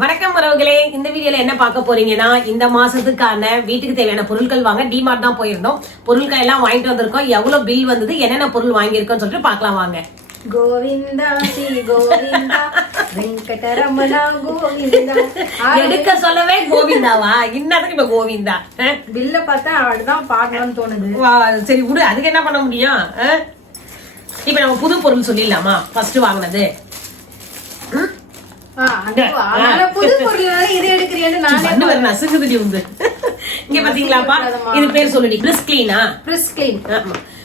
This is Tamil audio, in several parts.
வணக்கம் உறவுகளே, இந்த வீடியோல என்ன பார்க்க போறீங்கன்னா, இந்த மாசத்துக்கான வீட்டுக்கு தேவையான பொருட்கள் வாங்க டிமார்ட் தான் போயிருந்தோம். பொருட்கள் எல்லாம் வாங்கிட்டு வந்திருக்கோம். எவ்வளவு பில் வந்தது, என்னென்ன பொருள் வாங்கியிருக்கோம் சொல்லிட்டு பார்க்கலாம் வாங்க. கோவிந்தா ஸ்ரீ கோவிந்தா வெங்கடரமணா கோவிந்தா. எடுக்க சொல்லவே கோவிந்தாவா? இன்னத்துக்கு இப்ப கோவிந்தா பில்ல பார்த்தா அதுதான் பார்க்கலாம்னு தோணுது. சரி விடு, அதுக்கு என்ன பண்ண முடியும்? இப்ப நம்ம புது பொருள் சொல்லிடலாமா? ஃபர்ஸ்ட் வாங்கினது புது பொருள் இது எடுக்கிறேன்னு நசுங்குது உண்டு. இங்க பாத்தீங்களாப்பா, இது பேர் சொல்லி பிரிஸ்கிளீனா? பிரிஸ்கிளீன்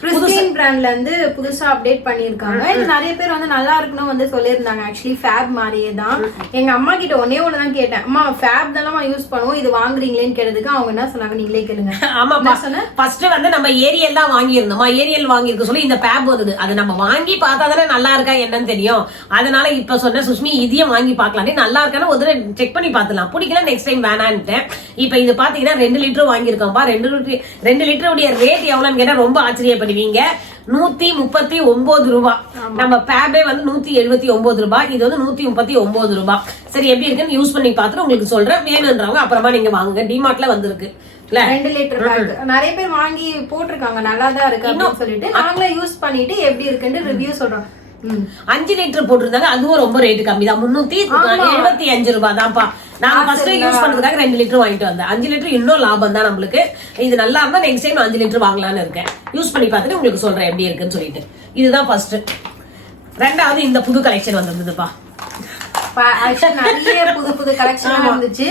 பிரிஸ்கிளீன் பிராண்ட்ல இருந்து புதுசா அப்டேட் பண்ணிருக்காங்க. இது நிறைய பேர் வந்து நல்லா இருக்குன்னு வந்து சொல்லியிருந்தாங்க. ஆக்சுவலி ஃபேப் மாதிரியே தான். எங்க அம்மா கிட்ட ஒன்னே ஒண்ணுதான் கேட்டேன், அம்மா ஃபேப் தானமா யூஸ் பண்ணுவோம், இது வாங்குறீங்களேன்னு கேட்டதுக்கு அவங்க என்ன சொன்னாங்க, நீங்களே கேளுங்க. ஆமா சொன்னேன். ஃபர்ஸ்ட் வந்து நம்ம ஏரியல் தான் வாங்கியிருந்தோமா, ஏரியல் வாங்கியிருக்க சொல்லி இந்த ஃபேப் வந்தது. அது நம்ம வாங்கி பார்த்தா தானே நல்லா இருக்கா என்னன்னு தெரியும். அதனால இப்ப சொன்ன சுஷ்மி இதையும் வாங்கி பார்க்கலாம், நல்லா இருக்கான்னு ஒரு செக் பண்ணி பார்த்துலாம். பிடிக்கல நெக்ஸ்ட் டைம் வேணான்ட்டு. இப்ப இது பாத்தீங்கன்னா 2 லிட்டர் வாங்கியிருக்கோம்பா. 2 லிட்டருடைய ரேட் எவ்வளவுன்னு கேட்டா ரொம்ப ஆச்சரியப்படுவீங்க. 139 ரூபாய். நம்ம பேபே வந்து 179 ரூபாய், இது வந்து 139 ரூபாய். சரி, எப்படி இருக்குன்னு யூஸ் பண்ணி பார்த்துட்டு உங்களுக்கு சொல்றேன். வேணும்ன்றவங்க அப்புறமா நீங்க வாங்குங்க. டிமார்ட்ல வந்திருக்கு 2 லிட்டர் பேக். நிறைய பேர் வாங்கி போட்டிருக்காங்க, நல்லா தான் இருக்கு அப்படின்னு சொல்லிட்டு. நாங்களே யூஸ் பண்ணிட்டு எப்படி இருக்குன்னு ரிவ்யூ சொல்றோம். 5 லிட்டர் போட்டிருந்தாங்க, அதுவும் ரொம்ப ரேட் கம்மி தான், 375 ரூபாய் தான்ப்பா. நான் ஃபர்ஸ்ட் யூஸ் பண்றதுக்காக 2 லிட்டர் வாங்கிட்டு வந்தேன். 5 லிட்டர் இன்னும் லாபம் தான் நம்மளுக்கு. இது நல்லா இருந்தா நெக்ஸ்ட் டைம் 5 லிட்டர் வாங்கலாம்னு இருக்கேன். யூஸ் பண்ணி பார்த்துட்டு உங்களுக்கு சொல்றேன் எப்படி இருக்குன்னு சொல்லிட்டு. இதுதான் ஃபர்ஸ்ட். ரெண்டாவது இந்த புது கலெக்ஷன் வந்திருந்ததுப்பா. நிறைய புது புது கலெக்ஷன் வந்துச்சு.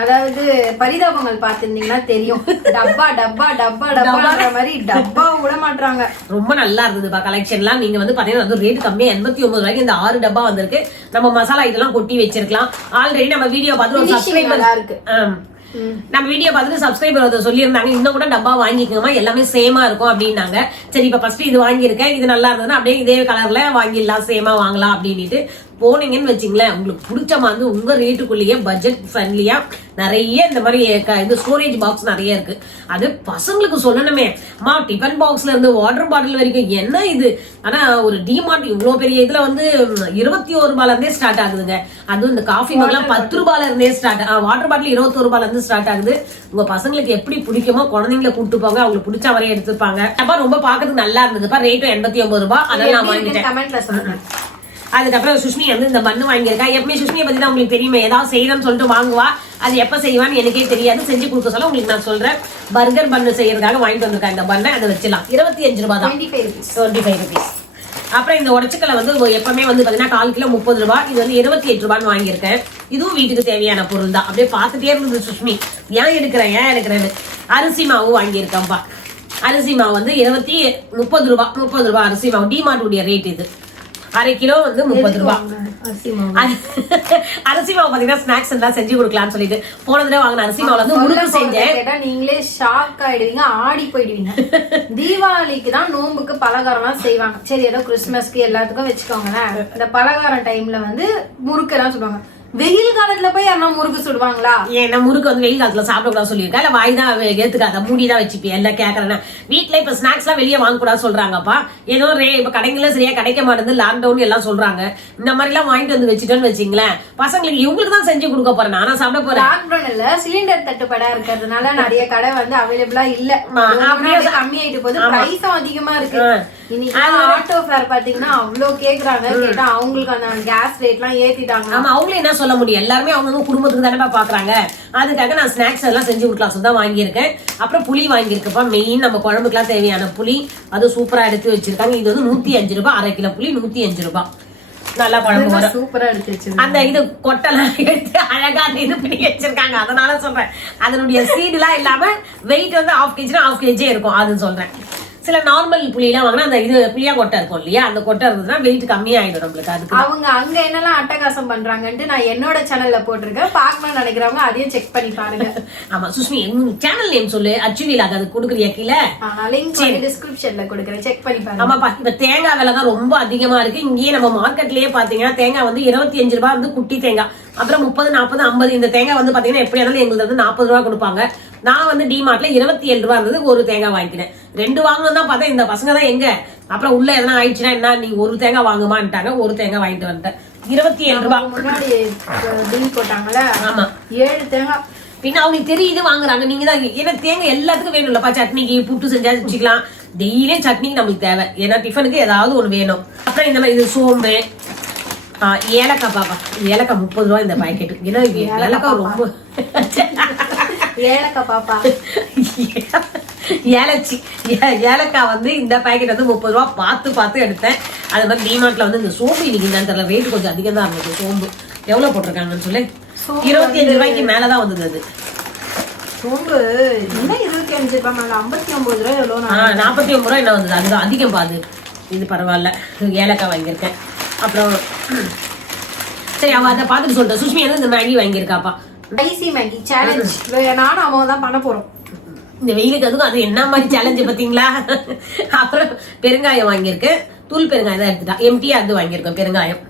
அதாவது பரிதாபங்கள் பாத்திருந்தீங்கன்னா தெரியும். டப்பா டப்பா டப்பா டப்பான்ற மாதிரி டப்பா விட மாட்டாங்க. ரொம்ப நல்லா இருந்ததுப்பா கலெக்ஷன்லாம். நீங்க வந்து பாத்தீங்கன்னா ரேட் கம்மியா 89 ரூபாய்க்கு இந்த 6 டப்பா வந்திருக்கு. நம்ம மசாலா இதெல்லாம் கொட்டி வச்சிருக்கலாம். ஆல்ரெடி நம்ம வீடியோ பார்த்து சப்ஸ்கிரைபர் இருக்கு. நம்ம வீடியோ பார்த்துட்டு சப்ஸ்கிரைபர் சொல்லியிருந்தாங்க, இன்னும் கூட டப்பா வாங்கிக்கோங்கம்மா, எல்லாமே சேமா இருக்கும் அப்படின்னாங்க. சரி, இப்ப ஃபர்ஸ்ட் இது வாங்கியிருக்கேன், இது நல்லா இருந்ததுன்னா அப்படியே இதே கலர்ல வாங்கிடலாம், சேமா வாங்கலாம் அப்படின்ட்டு போனீங்கன்னு வச்சுங்களேன். உங்களுக்கு பிடிச்ச மாதிரி உங்க ரேட்டுக்குள்ளேயே பட்ஜெட் ஃப்ரெண்ட்லியா நிறைய இந்த மாதிரி இது ஸ்டோரேஜ் பாக்ஸ் நிறைய இருக்கு. அது பசங்களுக்கு சொல்லணுமே, அம்மா டிஃபன் பாக்ஸ்ல இருந்து வாட்டர் பாட்டில் வரைக்கும் என்ன இது. ஆனா ஒரு டிமார்ட் இவ்வளவு பெரிய இதுல வந்து 21 ரூபாயில இருந்தே ஸ்டார்ட் ஆகுதுங்க. அதுவும் இந்த காஃபி மகெல்லாம் 10 ரூபாயில இருந்தே ஸ்டார்ட். வாட்டர் பாட்டில் 21 ரூபாயில இருந்து ஸ்டார்ட் ஆகுது. உங்க பசங்களுக்கு எப்படி பிடிக்குமோ குழந்தைங்களை கூட்டு போங்க, அவங்களுக்கு பிடிச்ச வரைய எடுத்துப்பாங்க. அப்ப ரொம்ப பாக்கிறதுக்கு நல்லா இருந்ததுப்பா. ரேட்டும் 89 ரூபாய். அதெல்லாம் நான் வாங்கிட்டேன். அதுக்கப்புறம் சுஷ்மி வந்து இந்த பண்ணு வாங்கியிருக்கா. எப்பவுமே சுஷ்மியை பத்தி தான் உங்களுக்கு தெரியுமே, ஏதாவது செய்யறேன்னு சொல்லிட்டு வாங்குவா. அது எப்ப செய்வான்னு எனக்கே தெரியாது. செஞ்சு கொடுக்க சொல்ல உங்களுக்கு நான் சொல்றேன். பர்கர் பண்ணு செய்யறதுக்காக வாங்கிட்டு வந்திருக்கேன். இந்த பண்ணை அதை வச்சிடலாம். 25 ரூபாய் தான், 25 ருபீஸ். அப்புறம் இந்த உடச்சுக்கலை வந்து எப்பவுமே வந்து பாத்தீங்கன்னா 1/4 கிலோ 30 ரூபாய். இது வந்து 28 ரூபான்னு வாங்கியிருக்கேன். இதுவும் வீட்டுக்கு தேவையான பொருள் தான். அப்படியே பார்த்துட்டே இருந்தது சுஷ்மி, ஏன் எடுக்கிறேன்னு. அரிசி மாவு வாங்கியிருக்கேன்ப்பா. அரிசி மாவு வந்து 30 ரூபாய் அரிசி மாவு. டிமார்ட் உடைய ரேட் இது. 1/2 கிலோ வந்து 30 ரூபாய். அரிசி மாவு பாத்தீங்கன்னா ஸ்நாக்ஸ் எல்லாம் செஞ்சு கொடுக்கலாம்னு சொல்லிட்டு போன தடவை வாங்கின அரிசி மாவுல வந்து முறுக்கு செஞ்சேன். நீங்களே ஷாக் ஆயிடுவீங்க, ஆடி போயிடுவீங்க. தீபாவளிக்கு தான் நோம்புக்கு பலகாரம் எல்லாம் செய்வாங்க. சரி, ஏதோ கிறிஸ்துமஸ்க்கு எல்லாத்துக்கும் வச்சுக்கோங்களேன். இந்த பலகாரம் டைம்ல வந்து முறுக்கு எல்லாம் சொல்லுவாங்க. வெயில் காலத்துல போய் யாரா முறுக்கு சுடுவாங்களா? ஏன்னா முறுக்கு வந்து வெயில் காலத்துல சாப்பிடக்கூடாது சொல்லியிருக்கா, இல்ல வாய் தான் ஏத்துக்காத, மூடிதான் வச்சுப்பியா எல்லாம் கேக்குறேன்னா. வீட்டுல இப்ப ஸ்நாக்ஸ் எல்லாம் வெளியே வாங்க கூடாது சொல்றாங்கப்பா. ஏதோ இப்ப கடைங்கள சரியா கிடைக்க மாட்டேங்குது, லாக்டவுன் எல்லாம் சொல்றாங்க. இந்த மாதிரி எல்லாம் வாங்கிட்டு வந்து வச்சுட்டோன்னு வச்சுங்களேன், பசங்களுக்கு இவங்களுக்கு தான் செஞ்சு கொடுக்க போறேன், நானா சாப்பிட போறேன். லாக்டவுன் இல்ல, சிலிண்டர் தட்டுப்பாடா இருக்கிறதுனால நிறைய கடை வந்து அவைலபிளா இல்ல. கம்மியாயிட்டு போகுது, பிரைஸும் அதிகமா இருக்கு. இன்னைக்கு ஆட்டோ ஃபேர் பாத்தீங்கன்னா அவ்வளவு கேக்குறாங்க. கேட்டா அவங்களுக்கு அந்த கேஸ் ரேட் எல்லாம் ஏத்திட்டாங்க. ஆமா, அவங்களும் என்ன சொல்ல முடியும், எல்லாருமே அவங்க குடும்பத்துக்கு தானே பாக்குறாங்க. அதுக்காக நான் ஸ்நாக்ஸ் எல்லாம் செஞ்சு கொடுக்கலாம் தான் வாங்கியிருக்கேன். அப்புறம் புளி வாங்கியிருக்கப்பா. மெயின் நம்ம குழம்புக்கு எல்லாம் தேவையான புளி, அது சூப்பரா எடுத்து வச்சிருக்காங்க. இது வந்து 105 ரூபாய். 1/2 கிலோ புளி 105 ரூபாய். நல்லா குழம்பு வரும். சூப்பரா எடுத்து அந்த இது கொட்டெல்லாம் எடுத்து அழகா இது பண்ணி வச்சிருக்காங்க. அதனால சொல்றேன், அதனுடைய சீடு எல்லாம் இல்லாம வெயிட் வந்து 1/2 kg 1/2 kg இருக்கும். அதுன்னு சொல்றேன். சில நார்மல் புளியெல்லாம் வாங்கினா அந்த இது புளியா கொட்டை இருக்கும் இல்லையா, அந்த கொட்டை இருந்ததுன்னா வெயிட் கம்மியாயிடும் நம்மளுக்கு. அதுக்கு அவங்க அங்க என்னெல்லாம் அட்டகாசம் பண்றாங்கன்ட்டு நான் என்னோட சேனல்ல போட்டிருக்கேன். பாக்கணும்னு நினைக்கிறவங்க அதையும் செக் பண்ணி பாருங்க. ஆமா சுஷ்மி, சேனல் நேம் சொல்லு. அச்சுவிலாக அது கொடுக்குறியா கீழே? லிங்க் டிஸ்கிரிப்ஷன்ல கொடுக்குறேன், செக் பண்ணி பாருங்க. ஆமாப்பா, இப்ப தேங்காய் விலை தான் ரொம்ப அதிகமா இருக்கு. இங்கேயே நம்ம மார்க்கெட்லயே பாத்தீங்கன்னா தேங்காய் வந்து 25 ரூபாய் வந்து குட்டி தேங்காய். அப்புறம் 30, 40, 50. இந்த தேங்காய் வந்து பாத்தீங்கன்னா எப்படி இருந்தாலும் எங்களுக்கு வந்து 40 ரூபாய் கொடுப்பாங்க. நான் வந்து டிமார்ட்ல 27 ரூபாய் இருந்தது ஒரு தேங்காய் வாங்கிக்கிறேன். 2 வாங்கணும் தான் பார்த்தேன். இந்த பசங்க தான் எங்க அப்புறம் உள்ள எதனா ஆயிடுச்சுன்னா என்ன, நீங்க ஒரு தேங்காய் வாங்குமான்ட்டாங்க. ஒரு தேங்காய் வாங்கிட்டு வந்துட்டேன். 27 ரூபாய். முன்னாடி பில் போட்டாங்கல்ல, ஆமா 7 தேங்காய். பின்ன அவங்களுக்கு தெரியுது வாங்குறாங்க. நீங்க தான் ஏன்னா தேங்காய் எல்லாத்துக்கும் வேணும்லப்பா. சட்னிக்கு புட்டு செஞ்சா வச்சுக்கலாம். டெய்லியும் சட்னிக்கு நம்மளுக்கு தேவை. ஏன்னா டிஃபனுக்கு ஏதாவது ஒண்ணு வேணும். அப்புறம் இந்த மாதிரி இது சோம்பு, ஏலக்காய் பாப்பா. ஏலக்காய் 30 ரூபாய் இந்த பாக்கெட். ஏன்னா ஏலக்காய் ரொம்ப ஏலக்காய் பாப்பா ஏலச்சி ஏலக்காய் வந்து இந்த பாக்கெட் வந்து 30 ரூபாய் பார்த்து எடுத்தேன். அது மாதிரி டிமார்ட்ல வந்து இந்த சோம்பு இன்னைக்கு என்னன்னு தெரியல, ரேட் கொஞ்சம் அதிகம் தான் இருந்தது. சோம்பு எவ்வளவு போட்டிருக்காங்கன்னு சொல்லி 25 ரூபாய்க்கு மேலதான் வந்தது. அது சோம்பு என்ன 25 ரூபாய் மேல 59 ரூபாய் எவ்வளோ? 49 ரூபாய் என்ன வந்தது. அதுதான் அதிகம் பாது. இது பரவாயில்ல. ஏலக்காய் வாங்கியிருக்கேன். அப்புறம் சரி அவ அதை பார்த்துட்டு சொல்லிட்டேன். சுஷ்மி வந்து இந்த மேகி வாங்கியிருக்காப்பா. ஐசி மேகி சேலஞ்ச். நானும் அவன் தான் பண்ண போறோம் இந்த வெயிலுக்கு. அதுக்கும் அது என்ன மாதிரி சேலஞ்சு பாத்தீங்களா. அப்புறம் பெருங்காயம் வாங்கியிருக்கேன். தூள் பெருங்காயம் தான் எடுத்துட்டா. எம்டியா அது வாங்கியிருக்கேன் பெருங்காயம்.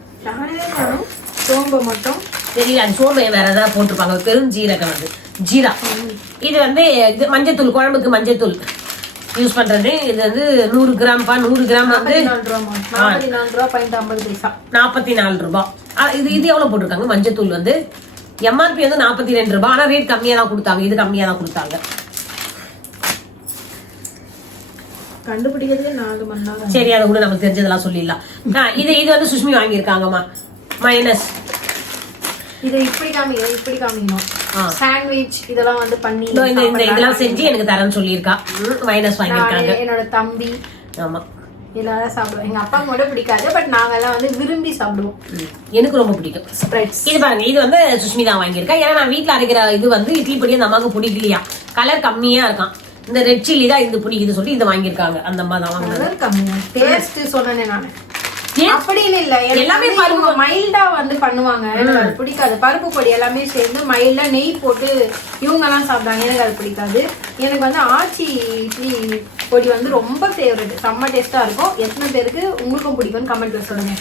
சோம்பு மட்டும் தெரியல, அது சோம்பு வேற ஏதாவது போட்டிருப்பாங்க. பெரும் ஜீரகம் வந்து ஜீரா. இது வந்து மஞ்சத்தூள், குழம்புக்கு மஞ்சத்தூள் யூஸ் பண்றது. இது வந்து 100 கிராம்பா. 100 கிராம் வந்து 44 ரூபாய். இது எவ்வளவு போட்டிருக்காங்க மஞ்சத்தூள் வந்து. எம்ஆர்பி வந்து 42 ரூபாய். ஆனா ரேட் கம்மியா தான் கொடுத்தாங்க. இது கம்மியா தான் கொடுத்தாங்க. கண்டுபிடிக்கிறதுக்கு 4 மணி நேரம். சரி, அதை கூட நமக்கு தெரிஞ்சதெல்லாம் சொல்லிடலாம். இது வந்து சுஷ்மி வாங்கியிருக்காங்கம்மா. மைனஸ். இது இப்படி காமிக்கணும். சாண்ட்விச் இதெல்லாம் வந்து பண்ணி இதெல்லாம் செஞ்சு எனக்கு தரேன்னு சொல்லியிருக்கா. மைனஸ் வாங்கியிருக்காங்க. என்னோட தம்பி. ஆமா, எல்லாரும் சாப்பிடுவோம். எங்க அப்பா கூட பிடிக்காது, பட் நாங்க எல்லாம் வந்து விரும்பி சாப்பிடுவோம். எனக்கு ரொம்ப பிடிக்கும் ஸ்ப்ரைட்ஸ். இது பாருங்க, இது வந்து சுஷ்மி தான் வாங்கியிருக்கா. ஏன்னா நான் வீட்டுல அரைக்கிற இது வந்து இட்லி பொடி அந்த அம்மாவுக்கு பிடிக்கலையா, கலர் கம்மியா இருக்கான். இந்த ரெட் சில்லி தான் இது பிடிக்குது சொல்லி இது வாங்கியிருக்காங்க. அந்த அம்மா தான் வாங்கினாங்க. டேஸ்ட் சொன்னேன் நானு. அப்படின்னு இல்ல, எல்லாமே மைல்டா வந்து பண்ணுவாங்க. எனக்கு அது பிடிக்காது. பருப்பு பொடி எல்லாமே சேர்ந்து மைல்டா நெய் போட்டு இவங்க எல்லாம் சாப்பிட்டாங்க. எனக்கு அது பிடிக்காது. எனக்கு வந்து ஆச்சி இட்லி பொடி வந்து ரொம்ப ஃபேவரட். செம்ம டேஸ்டா இருக்கும். எத்தனை பேருக்கு உங்களுக்கும் பிடிக்கும்னு கமெண்ட்ல சொல்லுங்க.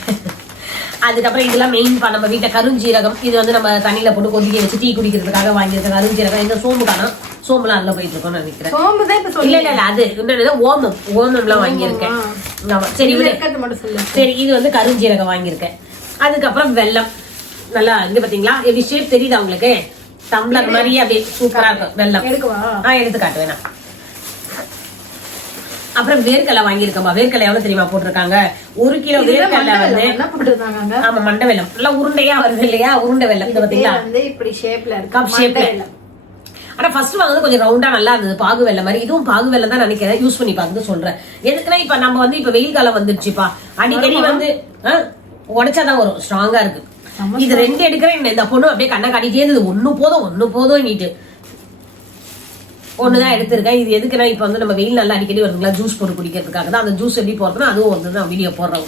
அதுக்கப்புறம் இதெல்லாம் மெயின் நம்ம வீட்டை கருஞ்சீரகம். இது வந்து நம்ம தண்ணியில போட்டு கொதிக்க வச்சு டீ குடிக்கிறதுக்காக வாங்கியிருக்க கருஞ்சீரகம். இந்த சோம்பு காணும். சோம்புலாம் அதுல போயிட்டு இருக்கோம்னு நினைக்கிறேன். சோம்பு தான் இப்ப இல்ல இல்ல, அது என்னது ஓமம்லாம் வாங்கியிருக்கேன். சரி சரி, இது வந்து கருஞ்சீரகம் வாங்கியிருக்கேன். அதுக்கப்புறம் வெல்லம். நல்லா இங்க பாத்தீங்களா எப்படி ஷேப் தெரியுதா உங்களுக்கு? டம்ளர் மாதிரி அப்படியே சூப்பரா இருக்கும் வெல்லம். எடுத்து காட்டுவேன். அப்புறம் வேர்க்கடலை வாங்கியிருக்கோம்பா. வேர்க்கடலை எவ்வளவு தெரியுமா போட்டிருக்காங்க? 1 கிலோ வேர்க்கடலை வந்து ஆமா மண்டை வெல்லம். நல்லா உருண்டையா வருது இல்லையா, உருண்டை வெல்லம். இது பாத்தீங்களா இப்படி ஷேப்ல இருக்கு, கப் ஷேப்ல. ஆனா ஃபர்ஸ்ட் வாங்குறது கொஞ்சம் ரவுண்டா நல்லா இருந்தது, பாகு வெல்லம் மாதிரி. இதுவும் பாகு வெல்லம் தான் நினைக்கிறேன். யூஸ் பண்ணி பார்த்து சொல்றேன். எதுக்குன்னா இப்ப நம்ம வந்து இப்ப வெயில் காலம் வந்துருச்சுப்பா. அடிக்கடி வந்து உடைச்சாதான் வரும். ஸ்ட்ராங்கா இருக்கு. இது 2 எடுக்கிறேன். இந்த பொண்ணு அப்படியே கண்ணை காட்டிட்டே இருந்தது. ஒண்ணு போதும் நீட்டு ஒண்ணுதான் எடுத்திருக்கேன். இது எதுக்குன்னா இப்ப வந்து நம்ம வெயில் நல்லா அடிக்கடி வருதுங்களா, ஜூஸ் போட்டு குடிக்கிறதுக்காக தான். அந்த ஜூஸ் எப்படி போறதுன்னா அதுவும் வந்து நான் வீடியோ போடுறேன்.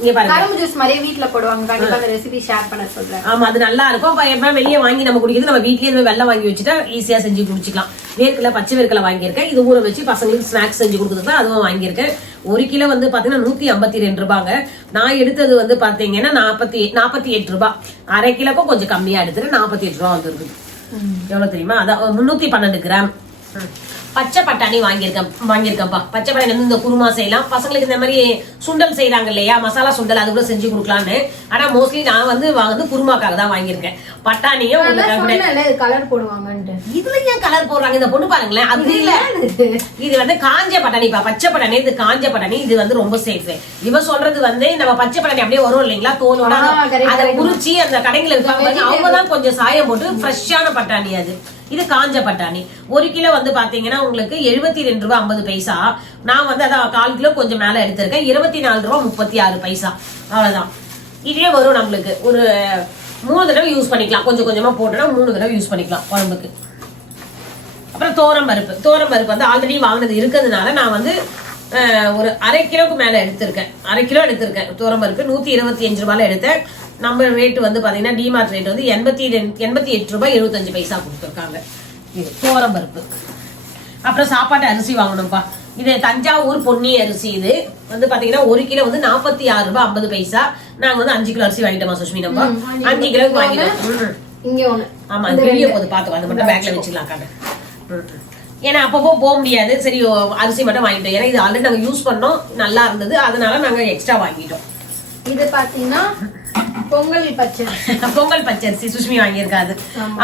இங்க பாருங்க, கரும்பு ஜூஸ் மாதிரியே வீட்ல போடுவாங்க. கண்டிப்பா அந்த ரெசிபி ஷேர் பண்ண சொல்றேன். ஆமா, அது நல்லா இருக்கும். எப்ப வெளியே வாங்கி நம்ம குடிக்கிறது, நம்ம வீட்லயே வெள்ளம் வாங்கி வச்சுட்டா ஈஸியா செஞ்சு குடிச்சிக்கலாம். வேர்க்கடலை, பச்சை வேர்க்கடலை வாங்கியிருக்கேன். இது ஊற வச்சு பசங்களுக்கு ஸ்நாக்ஸ் செஞ்சு கொடுக்குறது அதுவும் வாங்கியிருக்கேன். 1 கிலோ வந்து பாத்தீங்கன்னா 152 ரூபாங்க. நான் எடுத்தது வந்து பாத்தீங்கன்னா 48 ரூபாய். அரை கிலோக்கும் கொஞ்சம் கம்மியா எடுத்துட்டு 48 ரூபாய் வந்துருக்கு. எவ்வளவு தெரியுமா? அதான் 312 கிராம். பச்சை பட்டாணி வாங்கியிருக்கேன்ப்பா. பச்சை பட்டாணி வந்து இந்த குருமா செய்யலாம். பசங்களுக்கு இந்த மாதிரி சுண்டல் செய்யறாங்க இல்லையா, மசாலா சுண்டல், அது கூட செஞ்சு கொடுக்கலான்னு. ஆனா மோஸ்ட்லி நான் வந்து குருமாக்காக தான் வாங்கியிருக்கேன். பட்டாணியும் கலர் போடுவாங்க. இதுல ஏன் கலர் போடுறாங்க? இந்த பொண்ணு பாருங்களேன். அது இல்ல, இது வந்து காஞ்ச பட்டாணிப்பா. பச்சை பட்டாணி, இது காஞ்ச பட்டாணி. இது வந்து ரொம்ப சேஃப். இவ சொல்றது வந்து நம்ம பச்சை பட்டாணி அப்படியே வரும் இல்லைங்களா, தோலோட அதை குறிச்சி அந்த கடைகளை இருக்காங்க, அவங்கதான் கொஞ்சம் சாயம் போட்டு ஃப்ரெஷ்ஷான பட்டாணி. அது இது காஞ்ச பட்டாணி. 1 கிலோ வந்து பாத்தீங்கன்னா உங்களுக்கு 72 ரூபாய் 50 பைசா. நான் வந்து அதான் 1/4 கிலோ கொஞ்சம் மேல எடுத்திருக்கேன். 24 ரூபாய் 36 பைசா. அவ்வளவுதான். இதே வரும் நம்மளுக்கு. ஒரு 3 தடவை யூஸ் பண்ணிக்கலாம். கொஞ்சம் கொஞ்சமா போட்டோம்னா 3 தடவை யூஸ் பண்ணிக்கலாம் குழம்புக்கு. அப்புறம் தோரம் பருப்பு வந்து ஆல்ரெடி வாங்கினது இருக்கிறதுனால நான் வந்து ஒரு அரை கிலோக்கு மேல எடுத்திருக்கேன். அரை கிலோ எடுத்திருக்கேன். தோரம் பருப்பு 125 ரூபாயில எடுத்தேன். நம்ம ரேட் வந்து பாத்தீங்கன்னா டிமார்ட் ரேட் வந்து 88 ரூபாய் 75 பைசா கொடுத்துருக்காங்க. இது தோரம் பருப்பு. அப்புறம் சாப்பாட்டு அரிசி வாங்கணும்ப்பா. இது தஞ்சாவூர் பொன்னி அரிசி. இது வந்து பாத்தீங்கன்னா 1 கிலோ வந்து 46 ரூபாய் 50 பைசா. நாங்க வந்து 5 கிலோ அரிசி வாங்கிட்டோமா சுஷ்மி? நம்ம 5 கிலோக்கு வாங்கிட்டோம். ஆமா, அது வெளியே போது பாத்துக்கோ. அது மட்டும் பேக்ல வச்சுக்கலாம் காட்டு. ஏன்னா அப்பப்போ போக முடியாது. சரி, அரிசி மட்டும் வாங்கிட்டோம். ஏன்னா இது ஆல்ரெடி நாங்க யூஸ் பண்ணோம், நல்லா இருந்தது, அதனால நாங்க எக்ஸ்ட்ரா வாங்கிட்டோம். இது பாத்தீங்கன்னா பொங்கல் பச்சரிசி பொங்கல் பச்சரிசி சுஷ்மி வாங்கியிருக்காது.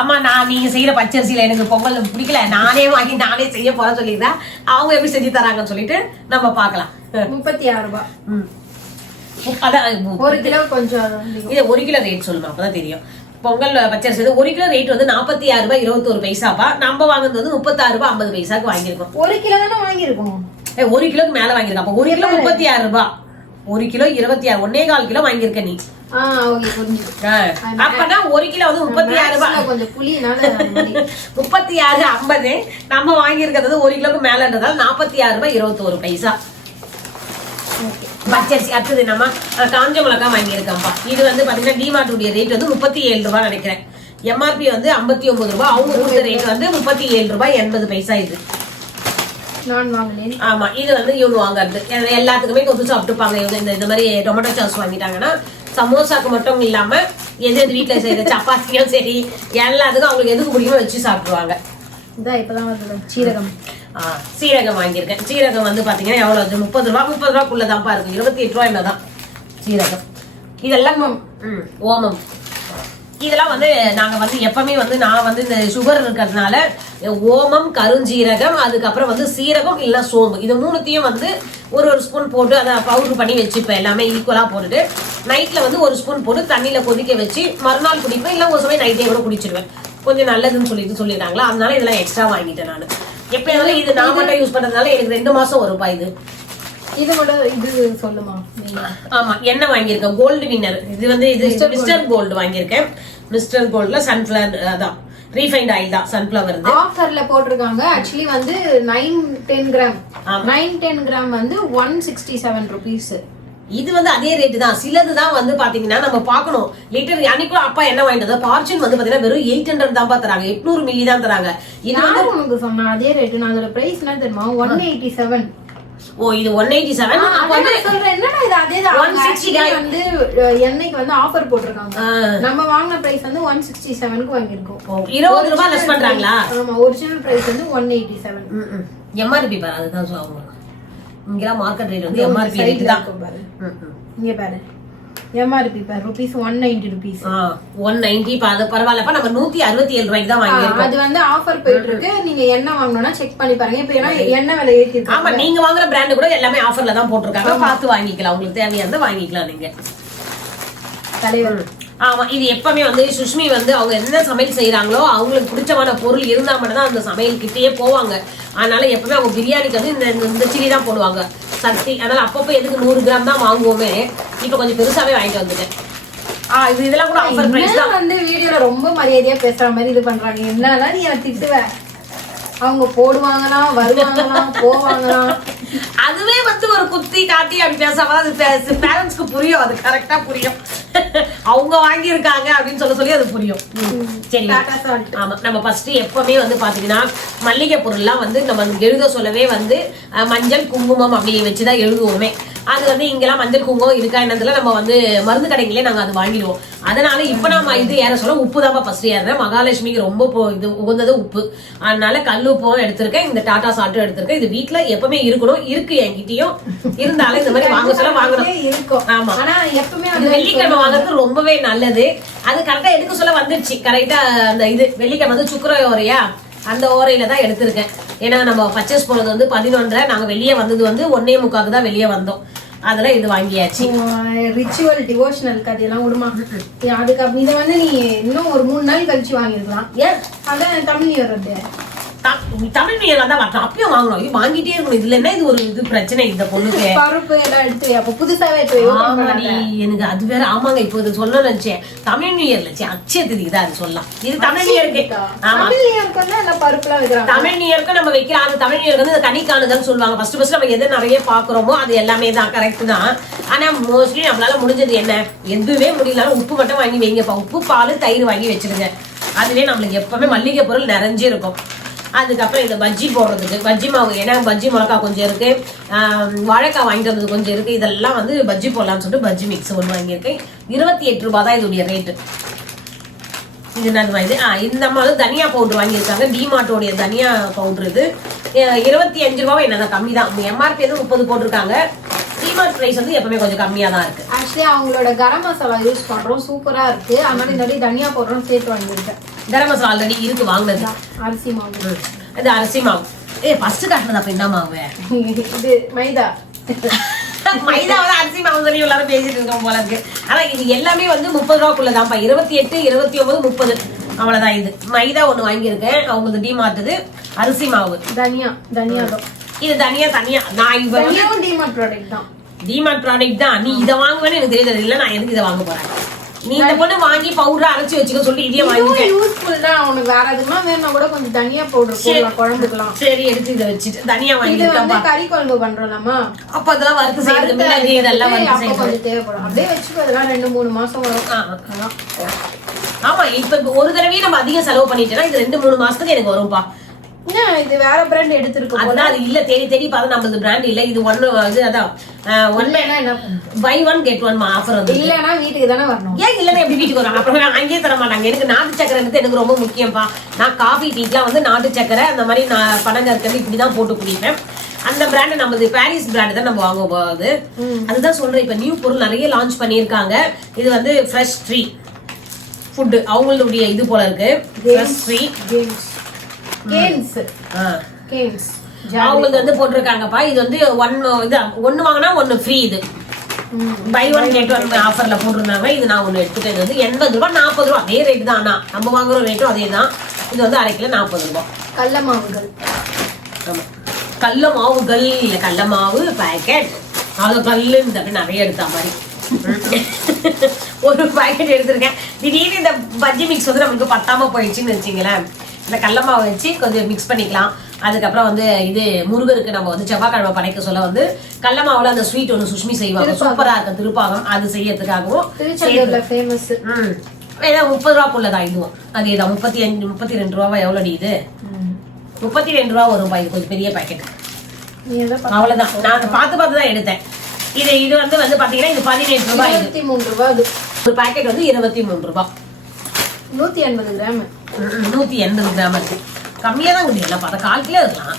அம்மா நான் நீங்க செய்யற பச்சரிசியில எனக்கு பொங்கல் பிடிக்கல, நானே வாங்கி நானே செய்ய போற சொல்லியிருந்தா அவங்க எப்படி செஞ்சு தராங்கன்னு சொல்லிட்டு நம்ம பாக்கலாம். 36 ரூபாய். அதான் 1 கிலோ கொஞ்சம் இது 1 கிலோ ரேட் சொல்லுமா அப்பதான் தெரியும். பொங்கல் பச்சரிசி 1 கிலோ ரேட் வந்து 46 ரூபாய் 21 பைசாப்பா. நம்ம வாங்குறது வந்து 36 ரூபாய் 50 பைசாக்கு வாங்கியிருக்கோம். 1 கிலோ தானே வாங்கியிருக்கோம். 1 கிலோக்கு மேல வாங்கியிருக்கோம். அப்ப 1 கிலோ 36 ரூபாய், 1 கிலோ 26, 1.25 கிலோ வாங்கியிருக்க நீ. அப்பனா 1 கிலோ வந்து 36 ரூபாய், கொஞ்சம் புளினால 36 50. நம்ம வாங்கியிருக்கிறது 1 கிலோக்கு மேலன்றதால 46 ரூபாய் 21 பைசா பச்சரிசி. அடுத்தது நம்ம காஞ்ச மிளகா வாங்கியிருக்கோம்ப்பா. இது வந்து பாத்தீங்கன்னா டிமார்ட் உடைய ரேட் வந்து 37 ரூபாய் நினைக்கிறேன். எம்ஆர்பி வந்து 59 ரூபாய். அவங்க கொடுத்த ரேட் வந்து 37 ரூபாய் 80 பைசா. இது நான் வாங்கலேன். ஆமா, இது வந்து இவங்க வாங்குறது எல்லாத்துக்குமே கொத்து சாப்பிட்டுப்பாங்க. இவங்க இந்த மாதிரி டொமேட்டோ சாஸ் வாங்கிட்டாங்கன்னா சமோசாக்கு மட்டும் இல்லாம எது வீட்டுல செய்யற சப்பாத்தியும் சரி எல்லாத்துக்கும் அவங்களுக்கு எதுக்கு பிடிக்குமோ வச்சு சாப்பிடுவாங்க. இதான் இப்பதான் வந்து சீரகம். சீரகம் வாங்கியிருக்கேன். சீரகம் வந்து பாத்தீங்கன்னா எவ்வளவு 30 ரூபாய்க்குள்ளதான்ப்பா இருக்கு. 28 ரூபாய்லதான் சீரகம். இதெல்லாம் ஓமம். இதெல்லாம் வந்து நாங்க வந்து எப்பவுமே வந்து நான் வந்து இந்த சுகர் இருக்கிறதுனால ஓமம், கருஞ்சீரகம், அதுக்கப்புறம் வந்து சீரகம் இல்ல சோம்பு, இது மூணுத்தையும் வந்து ஒரு ஸ்பூன் போட்டு அதை பவுடர் பண்ணி வச்சுப்பேன். எல்லாமே ஈக்குவலா போட்டுட்டு நைட்ல வந்து 1 ஸ்பூன் போட்டு தண்ணியில கொதிக்க வச்சு மறுநாள் குடிப்பேன். இல்ல ஒரு சமயம் நைட்டே கூட குடிச்சிருவேன். கொஞ்சம் நல்லதுன்னு சொல்லிட்டாங்களா, அதனால இதெல்லாம் எக்ஸ்ட்ரா வாங்கிட்டேன் நான். எப்பயாவது இது நான் மட்டும் யூஸ் பண்றதுனால எனக்கு 2 மாசம் வரும்பா இது. இது மட்டும் இது சொல்லுமா? ஆமா, என்ன வாங்கியிருக்கேன்? Gold Winner. இது வந்து இது மிஸ்டர் கோல்டு வாங்கியிருக்கேன். மிஸ்டர் கோல்ட்ல சன்ஃபிளவர் அதான் ரீஃபைண்ட் ஆயில் தான், சன்ஃபிளவர் ஆஃபர்ல போட்டிருக்காங்க. ஆக்சுவலி வந்து 9-10 கிராம் 9-10 கிராம் வந்து 167 rupees. இது வந்து அதே ரேட்டு தான். சிலதுதான் வந்து பாத்தீங்கன்னா நம்ம பாக்கணும் லிட்டர். அன்னைக்கும் அப்பா என்ன வாங்கிட்டு பார்ச்சூன் வந்து பாத்தீங்கன்னா வெறும் 800 தான் தராங்க, 800 மில்லி தான் தராங்க. இது உனக்கு சொன்ன அதே ரேட்டு. நான் அதோட பிரைஸ் என்ன தெரியுமா? 187. ஓ, இது 187. என்னடா இது அதே தான். 160 வந்து எண்ணெய்க்கு வந்து ஆஃபர் போட்டிருக்காங்க. நம்ம வாங்குன பிரைஸ் வந்து 167க்கு வாங்கியிருக்கோம். 20 ரூபாய் லெஸ் பண்றாங்களா? ஆமா, ஒரிஜினல் பிரைஸ் வந்து 187. எம்ஆர்பி பாரு, அதுதான் சொல்லுவாங்க. இங்க மார்க்கெட் ரேட் வந்து எம்ஆர்பி ரேட் தான். இங்க பாரு எம்ஆர்பி பாரு rupees 190 rupees. 190 பரவாயில்லப்பா. நம்ம 167 ரூபாய்க்கு தான் வாங்கிருக்கோம். அது வந்து ஆஃபர் போயிட்டு இருக்கு. நீங்க என்ன வாங்கணும்னா செக் பண்ணி பாருங்க. இப்ப ஏன்னா எண்ணெய் விலை ஏத்தி இருக்கு. ஆமா, நீங்க வாங்குற பிராண்ட் கூட எல்லாமே ஆஃபர்ல தான் போட்டுருக்காங்க. பார்த்து வாங்கிக்கலாம், உங்களுக்கு தேவையானதை வாங்கிக்கலாம் நீங்க. தலைவர் ஆமா, இது எப்பவுமே வந்து சுஷ்மி வந்து அவங்க என்ன சமையல் செய்யறாங்களோ அவங்களுக்கு பிடிச்சமான பொருள் இருந்தா மட்டும் தான் அந்த சமையல் கிட்டேயே போவாங்க. அதனால எப்பவுமே அவங்க பிரியாணிக்கு வந்து இந்த சில்லி தான் போடுவாங்க, சக்தி. அதனால அப்பப்போ எதுக்கு 100 கிராம் தான் வாங்குவோமே. இப்ப கொஞ்சம் பெருசாவே வாங்கிட்டு வந்துட்டேன். இதெல்லாம் கூட ஆஃபர் பிரைஸ் தான். வந்து வீடியோல ரொம்ப மரியாதையா பேசுற மாதிரி இது பண்றாங்க. என்னதான் நீ எனக்கு திட்டுவேன். அவங்க போடுவாங்களா, வருவாங்களா, போவாங்களா, அதுவே வந்து ஒரு குத்தி காட்டி அப்படி பேசாம அது பேரண்ட்ஸ்க்கு புரியும். அது கரெக்டா புரியும். அவங்க வாங்கி இருக்காங்க அப்படின்னு சொல்லி அது புரியும். சரி, ஆமா. நம்ம ஃபர்ஸ்ட் எப்பவுமே வந்து பாத்தீங்கன்னா மல்லிகை பொருள்லாம் வந்து நம்ம எழுத சொல்லவே வந்து மஞ்சள் குங்குமம் அப்படி வச்சுதான் எழுதுவோமே. அது வந்து இங்கெல்லாம் மஞ்சள் குங்குமம் இருக்கா என்னதுல நம்ம வந்து மருந்து கடைகளே நாங்க அது வாங்கிடுவோம். அதனால இப்ப நம்ம இது ஏற சொல்ல உப்பு தான் ஃபர்ஸ்ட் ஏறேன். மகாலட்சுமிக்கு ரொம்ப இது உகந்தது உப்பு. அதனால கல் உப்பும் எடுத்திருக்கேன், இந்த டாடா சால்ட்டும் எடுத்திருக்கேன். இது வீட்டுல எப்பவுமே இருக்கணும், இருக்கு என்கிட்டயும். இருந்தாலும் இந்த மாதிரி வாங்க சொல்ல வாங்கணும் இருக்கும். ஆமா, ஆனா எப்பவுமே வெள்ளிக்கிழமை வாங்குறது ரொம்பவே நல்லது. அது கரெக்டா எடுக்க சொல்ல வந்துருச்சு. கரெக்டா அந்த இது வெள்ளிக்கிழமை வந்து சுக்கர ஓரையா, அந்த ஓரையில தான் எடுத்திருக்கேன். ஏன்னா நம்ம பர்ச்சேஸ் போனது வந்து 11:30, நாங்க வெளியே வந்தது வந்து 1:45 தான் வெளியே வந்தோம். அதெல்லாம் இது வாங்கியாச்சு. ரிச்சுவல் டிவோஷனல் கதையெல்லாம் விடுமா. அதுக்கு அப்படி இதை வந்து நீ இன்னும் ஒரு 3 நாள் கழிச்சு வாங்கிருக்கலாம். ஏன் அதான் தமிழ் நியூ இயர் வருது. தமிழ் நியூ இயர் தான் வரணும், அப்பயும் வாங்கணும். இது வாங்கிட்டே இருக்கணும். இதுல என்ன இது ஒரு இது பிரச்சனை இந்த பொண்ணுக்கு. பருப்பு எல்லாம் எடுத்து அப்ப புதுசாவே எனக்கு அது வேற. ஆமாங்க, இப்போ இது சொல்ல நினைச்சேன். தமிழ் நியூ இயர்ல அச்சய திதிக்கு தான் அது சொல்லலாம். இது தமிழ் நியூ இயருக்கு. தமிழ் நியூ இயருக்கு வந்து எல்லாம் பருப்பு எல்லாம் வைக்கிறாங்க. தமிழ் நியூ இயருக்கு நம்ம வைக்கிறோம். அந்த தமிழ் நியூ இயருக்கு வந்து கனிக்காணுதல் சொல்லுவாங்க. ஃபர்ஸ்ட் நம்ம எது நிறைய பாக்குறோமோ அது எல்லாமே தான் கரெக்ட் தான். ஆனா மோஸ்ட்லி நம்மளால முடிஞ்சது என்ன, எதுவே முடியலனாலும் உப்பு மட்டும் வாங்கி வைங்கப்பா. உப்பு, பால், தயிர் வாங்கி வச்சிருங்க. அதுவே நம்மளுக்கு எப்பவுமே மல்லிகை பொருள் நிறைஞ்சு இருக்கும். அதுக்கப்புறம் இந்த பஜ்ஜி போடுறதுக்கு பஜ்ஜி மாவு, ஏன்னா பஜ்ஜி மிளகா கொஞ்சம் இருக்கு, வாழைக்காய் வாங்கிட்டு வந்தது கொஞ்சம் இருக்கு. இதெல்லாம் வந்து பஜ்ஜி போடலாம்னு சொல்லிட்டு பஜ்ஜி மிக்ஸ் ஒன்று வாங்கியிருக்கேன். 28 ரூபாய் தான் இதோடைய ரேட்டு. இது இந்த மாதிரி தனியா பவுடர் வாங்கியிருக்காங்க. டிமார்ட்டோடைய தனியா பவுடர் இது 25 ரூபாய். என்னதான் கம்மி தான். எம்ஆர்பி எதுவும் 30 போட்டிருக்காங்க. டிமார்ட் பிரைஸ் வந்து எப்பவுமே கொஞ்சம் கம்மியா தான் இருக்கு. ஆக்சுவலி அவங்களோட கரம் மசாலா யூஸ் பண்றோம், சூப்பரா இருக்கு. அதனால இந்த வாட்டி தனியா பவுடரும் சேர்த்து வாங்கியிருக்கேன். கரம் மசாலா ஆல்ரெடி இருக்கு வாங்குனது. அரிசி மாவு, இது அரிசி மாவு. ஃபர்ஸ்ட் காட்டுனது அப்ப என்ன மாவு? இது மைதா. மைதாவை அரிசி மாவு சொல்லி எல்லாரும் பேசிட்டு இருக்கோம் போல இருக்கு. ஆனா இது எல்லாமே வந்து 30 ரூபாக்குள்ளதான்ப்பா. 28, 29, 30 அவ்வளவுதான். இது மைதா ஒண்ணு வாங்கியிருக்கேன் அவங்களுக்கு டிமார்ட். அரிசி மாவு, தனியா இது தனியா. நான் இப்ப டிமார்ட் ப்ராடக்ட் தான். டிமார்ட் ப்ராடக்ட் தான். நீ இதை வாங்குவேன்னு எனக்கு தெரியல. இல்ல நான் எதுக்கு இதை வாங்க போறேன்? நீ இந்த பொண்ணு வாங்கி பவுடர் அரைச்சு வச்சுக்க சொல்லி இதையே வாங்கிட்டேன். யூஸ்ஃபுல் தான். உனக்கு வேற எதுனா வேணும்னா கூட கொஞ்சம் தனியா பவுடர் போடலாம் குழம்புக்கலாம். சரி எடுத்து இதை வச்சுட்டு தனியா வாங்கிட்டேன். கறி குழம்பு பண்றோம்மா, அப்ப அதெல்லாம் வறுத்து செய்யறது மிளகு இதெல்லாம் வறுத்து செய்யறது கொஞ்சம் தேவைப்படும். அப்படியே வச்சுக்கோ, அதெல்லாம் 2-3 மாசம் வரும். ஆமா இப்ப ஒரு தடவையே நம்ம அதிகம் செலவு பண்ணிட்டோம்னா இது 2-3 மாசத்துக்கு எனக்கு வரும்பா. இது வேற பிராண்ட் எடுத்துருக்கோம். அதான் அது இல்ல தேடி பார்த்தா நம்மளது பிராண்ட் இல்ல. இது ஒன்னு இது அதான் buy one get one offer வந்து. இல்லனா வீட்டுக்கு தானே வரணும். ஏன் இல்லனா எப்படி வீட்டுக்கு வரும்? அப்புறம் அங்கேயே தர மாட்டாங்க. எனக்கு நாட்டு சக்கரை எனக்கு ரொம்ப முக்கியம்பா. நான் காஃபி டீக்குலாம் வந்து நாட்டு சக்கரை அந்த மாதிரி நான் பனங்க இருக்கிறது இப்படிதான் போட்டு குடிப்பேன். அந்த பிராண்ட் நமது பாரிஸ் பிராண்ட் தான் நம்ம வாங்க போகுது. அதுதான் சொல்றேன். இப்ப நியூ பொருள் நிறைய லான்ச் பண்ணிருக்காங்க. இது வந்து ஃப்ரெஷ் ட்ரீ ஃபுட் அவங்களுடைய இது போல இருக்கு. ஃப்ரெஷ் ட்ரீ அவங்களுக்கு வந்து போட்டிருக்காங்கப்பா. இது வந்து ஒன்னு வாங்கினா ஒன்னு ஃப்ரீ. இது பை ஒன் கெட் ஒன் ஆஃபர்ல போட்டிருந்தாங்க. இது நான் ஒன்னு எடுத்துட்டேன். இது வந்து 80 ரூபாய் 40 ரூபாய் அதே ரேட் தான். ஆனா நம்ம வாங்குற ரேட்டும் அதே தான். இது வந்து அரை கிலோ 40 ரூபாய். கடல மாவுகள், கடல மாவுகள் இல்ல கடல மாவு பாக்கெட். அது கல்லு நிறைய எடுத்தா மாதிரி ஒரு பாக்கெட் எடுத்திருக்கேன். திடீர்னு இந்த பஜ்ஜி மிக்ஸ் வந்து நமக்கு பத்தாம போயிடுச்சுன்னு வச்சுங்களேன். இந்த கடல மாவு வச்சு கொஞ்சம் மிக்ஸ் பண்ணிக்கலாம். அதுக்கப்புறம் வந்து இது முருகருக்கு நம்ம வந்து செவ்வாய்க்கிழமை படைக்க சொல்ல வந்து கடல மாவுல அந்த ஸ்வீட் ஒன்று சுஷ்மி செய்வாங்க. சூப்பரா இருக்கும் திருப்பாகம். அது செய்யறதுக்காகவும் ஃபேமஸ். 30 ரூபாக்குள்ளதான் இதுவும். அதேதான் 32 ரூபாவா எவ்வளவு? இது 32 ரூபா வரும். இது கொஞ்சம் பெரிய பாக்கெட். அவ்வளவுதான். நான் பார்த்து தான் எடுத்தேன். இது வந்து பாத்தீங்கன்னா இது 18 ரூபாய். 23 ரூபாய். ஒரு பாக்கெட் வந்து 23 ரூபாய். 180 கிராம். 180 கிராம் இருக்கு. கம்மியா தான் குடிக்கலாம். பார்த்தா 1/4 கிலோ இருக்கலாம்.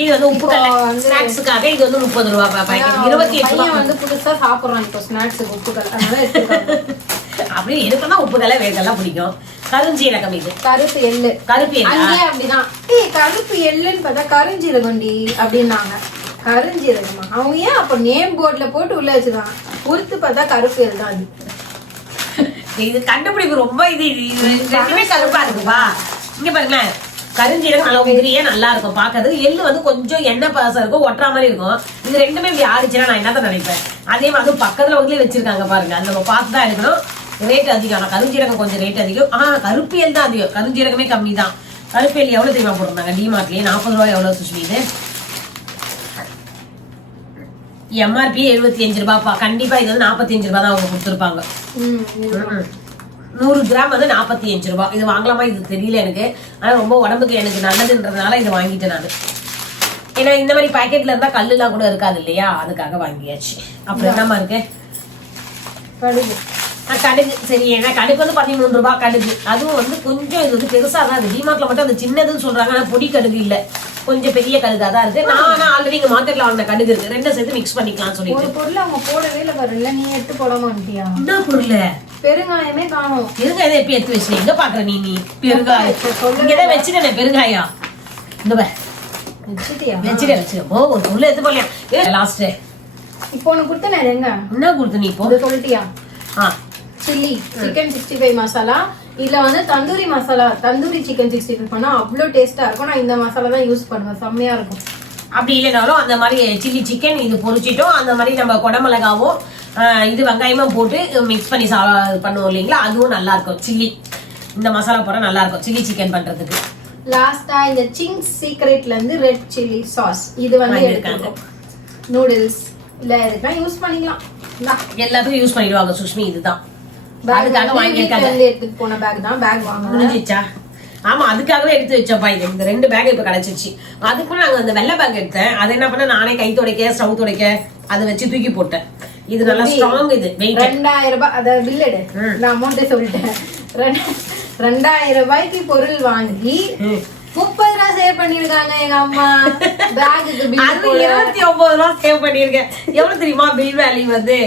இது வந்து உப்பு கல்ல ஸ்நாக்ஸுக்காக இது வந்து 30 ரூபாய் பாக்கெட். 28 ரூபாய் வந்து புதுசா சாப்பிடுறான் இப்போ ஸ்நாக்ஸுக்கு உப்பு கல்ல. அதனால எடுத்துக்கலாம். அப்படி எனக்குன்னா உப்பு கல்ல வேகெல்லாம் பிடிக்கும். கருஞ்சீரகம், இது கருப்பு எள்ளு. அங்கேயே அப்படிதான். கருப்பு எள்ளுன்னு பார்த்தா கருஞ்சீரகண்டி அப்படின்னாங்க. கருஞ்சீரகமா? அவங்க ஏன் அப்ப நேம் போர்ட்ல போட்டு உள்ள வச்சுக்காங்க. உருத்து பார்த்தா கருப்பு எள் தான். இது கண்டுபிடிப்பு ரொம்ப இது ரெண்டுமே கருப்பா இருக்குப்பா. இங்க பாருங்களேன், கருஞ்சீரகம் நல்லா உதிரியா நல்லா இருக்கும் பாக்குறது. எள்ளு வந்து கொஞ்சம் எண்ணெய் பாசம் இருக்கும், ஒட்டுற மாதிரி இருக்கும். இது ரெண்டுமே இப்படி ஆடிச்சுன்னா நான் என்னதான் நினைப்பேன். அதே மாதிரி பக்கத்துல வந்து வச்சிருக்காங்க பாருங்க. அது நம்ம பார்த்துதான் எடுக்கணும். ரேட் அதிகம். ஆனா கருஞ்சீரகம் கொஞ்சம் ரேட் அதிகம். கருப்பு எள் தான் அதிகம். கருஞ்சீரகமே கம்மி தான். கருப்பு எள் எவ்வளவு தெரியுமா போட்டிருந்தாங்க டிமார்ட்லயே? 40 ரூபாய். எவ்வளவு சுஷ்மி இது? எம்ஆர்பி 75 ரூபாய்ப்பா. கண்டிப்பா இது வந்து 45 ரூபாய் தான் அவங்க கொடுத்துருப்பாங்க. 100 கிராம் வந்து 45 ரூபாய். இது வாங்கலாமா இது தெரியல எனக்கு. ஆனா ரொம்ப உடம்புக்கு எனக்கு நல்லதுன்றதுனால இதை வாங்கிட்டேன் நான். ஏன்னா இந்த மாதிரி பாக்கெட்ல இருந்தா கல்லுலாம் கூட இருக்காது இல்லையா, அதுக்காக வாங்கியாச்சு. அப்புறம் என்னமா இருக்கு? கடுகு. சரி, ஏன்னா கடுகு வந்து 13 ரூபாய் கடுகு. அதுவும் வந்து கொஞ்சம் இது வந்து பெருசா தான் இருக்கு. டிமார்ட்ல மட்டும் அது சின்னதுன்னு சொல்றாங்க. ஆனா பொடி கடுகு இல்ல, கொஞ்சம் பெரிய கடுகா தான் இருக்கு. நான் ஆல்ரெடி இங்க மார்க்கெட்ல வாங்கின கடுகு இருக்கு. ரெண்டும் சேர்த்து மிக்ஸ் பண்ணிக்கலாம் சொல்லிட்டு. ஒரு பொருள் அவங்க போடவே இல்ல பாருங்க. நீ எடுத்து போடாம வந்துட்டியா? என்ன பொருள்? பெருங்காயமே காணோம். பெருங்காயம் எப்ப எடுத்து வச்சு எங்க பாக்குற நீ? பெருங்காயம் இங்கதான் வச்சுட்டேன். பெருங்காயம் இந்த வச்சுட்டேன். ஓ, ஒரு பொருள் எடுத்து போடலையா? லாஸ்ட் இப்போ உனக்கு கொடுத்தேன். எங்க என்ன கொடுத்து நீ இப்போ சொல்லிட்டியா? Chilli chicken 65 masala. இதுல வந்து தந்தூரி மசாலா, தந்தூரி சிக்கன் 65 பண்ணா அவ்வளவு டேஸ்டா இருக்கும். நான் இந்த மசாலா தான் யூஸ் பண்ணுவேன். செம்மையா இருக்கும். அப்படி இல்லைனாலும் அந்த மாதிரி சில்லி சிக்கன் இது பொரிச்சிட்டோம். அந்த மாதிரி நம்ம குடமிளகாவும் இது வெங்காயமும் போட்டு மிக்ஸ் பண்ணி பண்ணுவோம் இல்லைங்களா, அதுவும் நல்லா இருக்கும். சில்லி இந்த மசாலா போட நல்லா இருக்கும் சில்லி சிக்கன் பண்றதுக்கு. லாஸ்டா இந்த சிங்ஸ் சீக்ரெட்ல இருந்து ரெட் சில்லி சாஸ் இது வந்து எடுக்காங்க. நூடுல்ஸ் இல்ல இதுக்கெல்லாம் யூஸ் பண்ணிக்கலாம். எல்லாத்துக்கும் யூஸ் பண்ணிடுவாங்க சுஷ்மி. இதுதான் அதுக்காக வாங்கியிருக்காங்க. எடுத்துட்டு போன பேக் தான். பேக் வாங்க முடிஞ்சிச்சா? ஆமா, அதுக்காகவே எடுத்து வச்சப்பா. இது இந்த 2 பேக் இப்ப கிடைச்சிருச்சு. அதுக்கு நாங்க அந்த வெள்ளை பேக் எடுத்தேன். அதை என்ன பண்ண, நானே கை துடைக்க ஸ்டவ் துடைக்க அதை வச்சு தூக்கி போட்டேன். இது நல்லா ஸ்ட்ராங். இது 2000 ரூபாய். அத பில் எடு. நான் அமௌண்ட் சொல்லிட்டேன். 2000 ரூபாய்க்கு பொருள் வாங்கி 30 ரூபா சேவ் பண்ணிருக்காங்க எங்க அம்மா பேக்குக்கு பில் அது 29 ரூபா சேவ் பண்ணிருக்கேன். எவ்வளவு தெரியுமா பில் வேல்யூ வந்து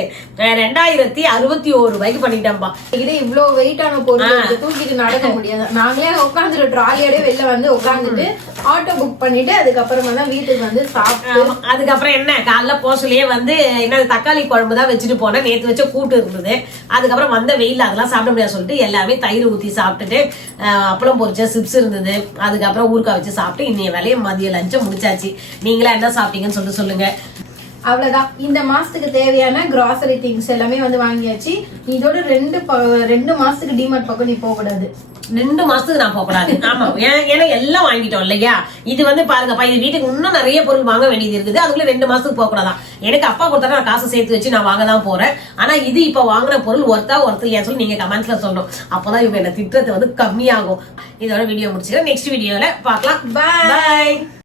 2061 ரூபாய்க்கு பண்ணிட்டேன்பா. இது இவ்வளவு வெயிட்டான பொருள் தூக்கிட்டு நடக்க முடியாது. நாங்களே உட்காந்துட்டு ட்ராலியோட வெளில வந்து உட்காந்துட்டு ஆட்டோ புக் பண்ணிட்டு அதுக்கப்புறமா தான் வீட்டுக்கு வந்து சாப்பிட்டு அதுக்கப்புறம் என்ன காலைல போசலையே வந்து என்ன தக்காளி குழம்பு தான் வச்சுட்டு போனேன். நேத்து வச்ச கூட்டு இருந்தது. அதுக்கப்புறம் வந்த வெயில் அதெல்லாம் சாப்பிட முடியாது சொல்லிட்டு எல்லாமே தயிர் ஊத்தி சாப்பிட்டுட்டு அப்பளம் பொரிச்ச சிப்ஸ் இருந்தது. அதுக்கப்புறம் ஊறுகாய் வச்சு சாப்பிட்டு இன்னைய வேலையை மதிய லஞ்சம் முடிச்சாச்சு. நீங்களா என்ன சாப்பிட்டீங்கன்னு சொல்லிட்டு சொல்லுங்க. அவ்வளவுதான். இந்த மாசத்துக்கு தேவையான கிராசரி திங்ஸ் எல்லாமே வந்து வாங்கியாச்சு. இதோட 2 மாசத்துக்கு டிமார்ட் பக்கம் நீ போக கூடாது. 2 மாசத்துக்கு நான் போக கூடாது. ஆமா, ஏன்னா எல்லாம் வாங்கிட்டோம் இல்லையா. இது வந்து பாருங்கப்பா, இது வீட்டுக்கு இன்னும் நிறைய பொருள் வாங்க வேண்டியது இருக்குது. அதுக்குள்ள 2 மாசத்துக்கு போக கூடாதான். எனக்கு அப்பா கொடுத்தா நான் காசு சேர்த்து வச்சு நான் வாங்க தான் போறேன். ஆனா இது இப்ப வாங்குற பொருள் ஒருத்தா இல்லையா சொல்லி நீங்க கமெண்ட்ஸ்ல சொல்லணும். அப்பதான் இவங்க என்ன திட்டத்தை வந்து கம்மியாகும். இதோட வீடியோ முடிச்சுக்கிறேன். நெக்ஸ்ட் வீடியோல பார்க்கலாம். பாய்.